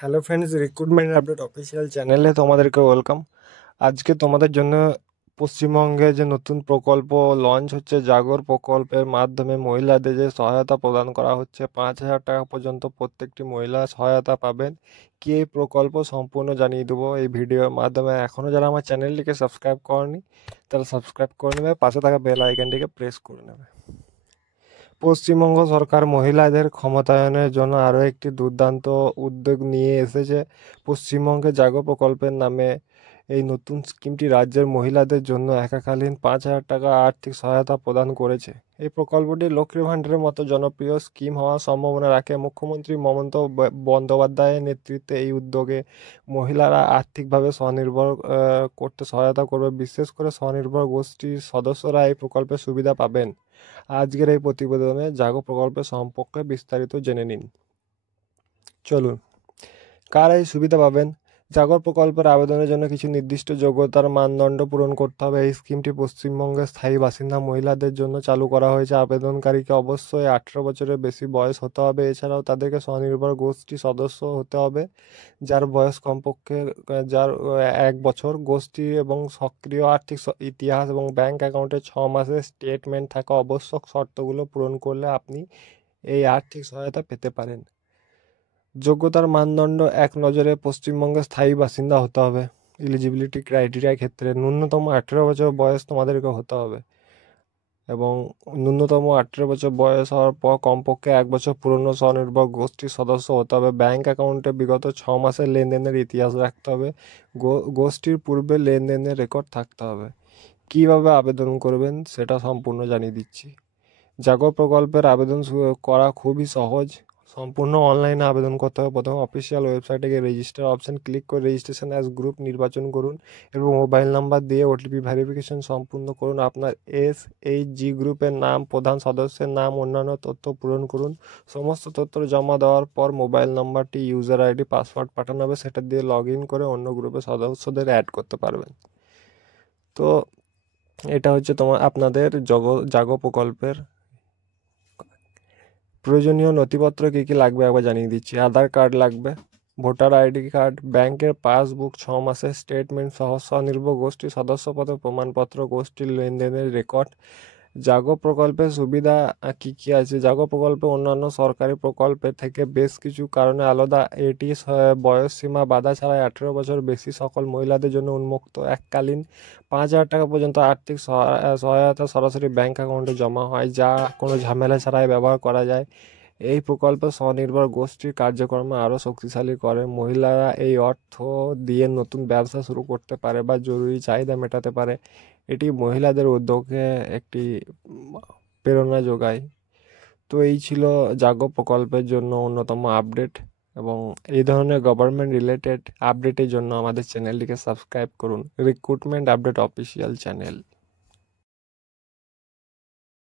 Hello friends, recruitment update official চ্যানেলে তোমাদেরকে welcome. আজকে তোমাদের জন্য পশ্চিমবঙ্গে যে নতুন প্রকল্প লঞ্চ হচ্ছে, জাগর প্রকল্পের মাধ্যমে মহিলাদের যে সহায়তা প্রদান করা হচ্ছে, 5,000 টাকা পর্যন্ত প্রত্যেকটি মহিলা সহায়তা পাবেন। কি এই প্রকল্প সম্পূর্ণ জানিয়ে দেবো এই ভিডিওর মাধ্যমে। এখনও যারা আমার চ্যানেলটিকে সাবস্ক্রাইব করেনি তারা সাবস্ক্রাইব করে নেবে, পাশে থাকা বেল আইকনটিকে প্রেস করে নেবে। পশ্চিমবঙ্গ সরকার মহিলাদের ক্ষমতায়নের জন্য আরও একটি দুর্দান্ত উদ্যোগ নিয়ে এসেছে। পশ্চিমবঙ্গে জাগো প্রকল্পের নামে এই নতুন স্কিমটি রাজ্যের মহিলাদের জন্য একাকালীন 5,000 টাকা আর্থিক সহায়তা প্রদান করেছে। এই প্রকল্পটি লক্ষ্মী ভাণ্ডারের মতো জনপ্রিয় স্কিম হওয়ার সম্ভাবনা রাখে। মুখ্যমন্ত্রী মমতা বন্দ্যোপাধ্যায়ের নেতৃত্বে এই উদ্যোগে মহিলারা আর্থিকভাবে স্বনির্ভর করতে সহায়তা করবে। বিশেষ করে স্বনির্ভর গোষ্ঠীর সদস্যরা এই প্রকল্পের সুবিধা পাবেন। আজকের এই প্রতিবেদনে জাগো প্রকল্পের সম্পর্কে বিস্তারিত জেনে নিন। চলুন, কারা এই সুবিধা পাবেন? জাগর প্রকল্পের আবেদনের জন্য কিছু নির্দিষ্ট যোগ্যতার মানদণ্ড পূরণ করতে হবে। এই স্কিমটি পশ্চিমবঙ্গের স্থায়ী বাসিন্দা মহিলাদের জন্য চালু করা হয়েছে। আবেদনকারীকে অবশ্যই 18 বছরের বেশি বয়স হতে হবে। এছাড়াও তাদেরকে স্বনির্ভর গোষ্ঠী সদস্য হতে হবে, যার বয়স কমপক্ষে 1 বছর। গোষ্ঠী এবং সক্রিয় আর্থিক ইতিহাস এবং ব্যাংক অ্যাকাউন্টে 6 মাসের স্টেটমেন্ট থাকা আবশ্যক শর্তগুলো পূরণ করলে আপনি এই আর্থিক সহায়তা পেতে পারেন। যোগ্যতার মানদণ্ড: এক নজরে পশ্চিমবঙ্গের স্থায়ী বাসিন্দা হতে হবে। এলিজিবিলিটি ক্রাইটেরিয়ার ক্ষেত্রে ন্যূনতম 18 বছর বয়স তোমাদেরকে হতে হবে, এবং ন্যূনতম 18 বছর বয়স হওয়ার পর কমপক্ষে 1 বছর পুরনো স্বনির্ভর গোষ্ঠীর সদস্য হতে হবে। ব্যাংক অ্যাকাউন্টে বিগত 6 মাসের লেনদেনের ইতিহাস রাখতে হবে। গোষ্ঠীর পূর্বে লেনদেনের রেকর্ড থাকতে হবে। কিভাবে আবেদন করবেন সেটা সম্পূর্ণ জানিয়ে দিচ্ছি। জাগো প্রকল্পের আবেদন করা খুবই সহজ। সম্পূর্ণ অনলাইনে আবেদন করতে হবে। প্রথমে অফিসিয়াল ওয়েবসাইটে গিয়ে রেজিস্টার অপশন ক্লিক করে রেজিস্ট্রেশন অ্যাজ গ্রুপ নির্বাচন করুন এবং মোবাইল নাম্বার দিয়ে ওটিপি ভেরিফিকেশন সম্পূর্ণ করুন। আপনার SHG গ্রুপের নাম, প্রধান সদস্যের নাম, অন্যান্য তথ্য পূরণ করুন। সমস্ত তথ্য জমা দেওয়ার পর মোবাইল নাম্বারটি, ইউজার আইডি, পাসওয়ার্ড পাঠানো হবে। সেটা দিয়ে লগ ইন করে অন্য গ্রুপের সদস্যদের অ্যাড করতে পারবেন। তো এটা হচ্ছে আপনাদের জাগো প্রকল্পের। প্রয়োজনীয় নথিপত্র কী কী লাগবে একবার জানিয়ে দিচ্ছি। আধার কার্ড লাগবে, ভোটার আইডি কার্ড, ব্যাংকের পাসবুক, 6 মাসের স্টেটমেন্ট সহ স্বনির্ভর গোষ্ঠী সদস্যপদের প্রমাণপত্র, গোষ্ঠীর লেনদেনের রেকর্ড। জাগো প্রকল্পের সুবিধা কী কী আছে? জাগো প্রকল্পে অন্যান্য সরকারি প্রকল্পের থেকে বেশ কিছু কারণে আলাদা। এটি বয়স সীমা বাধা ছাড়াই 18 বছর বেশি সকল মহিলাদের জন্য উন্মুক্ত। এককালীন 5,000 টাকা পর্যন্ত আর্থিক সহায়তা সরাসরি ব্যাংক অ্যাকাউন্টে জমা হয়, যা কোনো ঝামেলা ছাড়াই ব্যবহার করা যায়। এই প্রকল্প স্বনির্ভর গোষ্ঠীর কার্যক্রম আরও শক্তিশালী করে। মহিলারা এই অর্থ দিয়ে নতুন ব্যবসা শুরু করতে পারে বা জরুরি চাহিদা মেটাতে পারে। এটি মহিলাদের উদ্যোগে একটি প্রেরণা যোগায়। তো এই ছিল জাগো প্রকল্পের জন্য অন্যতম আপডেট, এবং এই ধরনের গভর্নমেন্ট রিলেটেড আপডেটের জন্য আমাদের চ্যানেলটিকে সাবস্ক্রাইব করুন, রিক্রুটমেন্ট আপডেট অফিসিয়াল চ্যানেল।